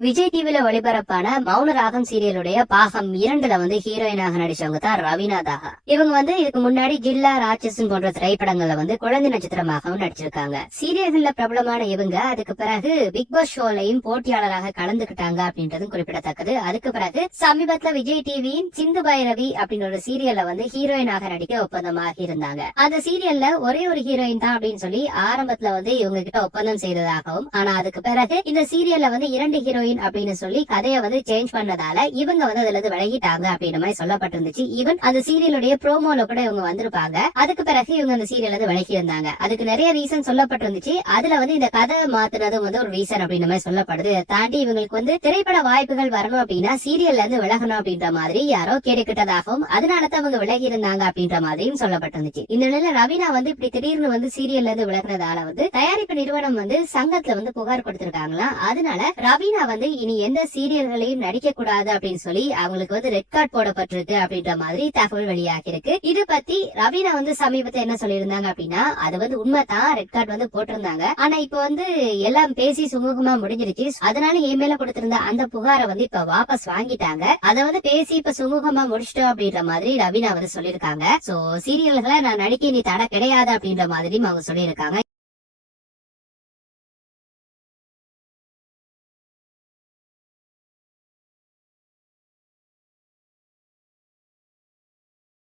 விஜய் டிவில ஒளிபரப்பான மௌனராகம் சீரியலுடைய பாகம் இரண்டுல வந்து ஹீரோயினாக நடிச்சவங்க தான் ரவீனா தாகா இவங்க வந்து இதுக்கு முன்னாடி ஜில்லா ராட்சசன் போன்ற திரைப்படங்கள்ல வந்து குழந்தை நட்சத்திரமாகவும் நடிச்சிருக்காங்க. சீரியல்கள்ல பிரபலமான இவங்க அதுக்கு பிறகு பிக் பாஸ் ஷோலையும் போட்டியாளராக கலந்துகிட்டாங்க அப்படின்றதும் குறிப்பிடத்தக்கது. அதுக்கு பிறகு சமீபத்துல விஜய் டிவியின் சிந்து பைரவி அப்படின்ற ஒரு சீரியல்ல வந்து ஹீரோயினாக நடிக்க ஒப்பந்தமாக இருந்தாங்க. அந்த சீரியல்ல ஒரே ஒரு ஹீரோயின் தான் அப்படின்னு சொல்லி ஆரம்பத்துல வந்து இவங்க கிட்ட ஒப்பந்தம் செய்ததாகவும் ஆனா அதுக்கு பிறகு இந்த சீரியல்ல வந்து இரண்டு ஹீரோயின் ஹீரோயின் அப்படின்னு சொல்லி கதையை வந்து சேஞ்ச் பண்ணதால இவங்க வந்து அதுல இருந்து விலகிட்டாங்க அப்படின்ற மாதிரி சொல்லப்பட்டிருந்துச்சு. ஈவன் அந்த சீரியலுடைய ப்ரோமோல கூட இவங்க வந்திருப்பாங்க. அதுக்கு பிறகு இவங்க அந்த சீரியல் வந்து விலகி இருந்தாங்க அதுக்கு நிறைய ரீசன் சொல்லப்பட்டிருந்துச்சு. அதுல வந்து இந்த கதை மாத்துனதும் வந்து ஒரு ரீசன் அப்படின்ற மாதிரி சொல்லப்படுது. தாண்டி இவங்களுக்கு வந்து திரைப்பட வாய்ப்புகள் வரணும் அப்படின்னா சீரியல்ல இருந்து விலகணும் அப்படின்ற மாதிரி யாரோ கேட்டுக்கிட்டதாகவும் அதனால தான் அவங்க விலகி இருந்தாங்க அப்படின்ற மாதிரியும் சொல்லப்பட்டிருந்துச்சு. இந்த நிலையில ரவீனா வந்து இப்படி திடீர்னு வந்து சீரியல்ல இருந்து விலகினதால வந்து தயாரிப்பு நிறுவனம் வந்து சங்கத்துல வந்து புகார் கொடுத்திருக்காங்களா அதனால ரவீனா வந்து இனி எந்த சீரியல்களையும் நடிக்க கூடாது அப்படின்னு சொல்லி அவங்களுக்கு வந்து ரெட் கார்டு போடப்பட்டிருக்கு அப்படின்ற மாதிரி தகவல் வெளியாகி இருக்கு இது பத்தி ரவீனா வந்து சமீபத்தை என்ன சொல்லியிருந்தாங்க அப்படின்னா அது வந்து உண்மைதான் ரெட் கார்டு வந்து போட்டிருந்தாங்க. ஆனா இப்ப வந்து எல்லாம் பேசி சுமூகமா முடிஞ்சிருச்சு. அதனால என் மேல கொடுத்திருந்த அந்த புகாரை வந்து இப்ப வாபஸ் வாங்கிட்டாங்க. அதை வந்து பேசி இப்ப சுமூகமா முடிச்சிட்டோம் அப்படின்ற மாதிரி ரவீனா வந்து சொல்லியிருக்காங்க. சோ சீரியல்களை நான் நடிக்க நீ தடை கிடையாது அப்படின்ற மாதிரியும் அவங்க சொல்லியிருக்காங்க.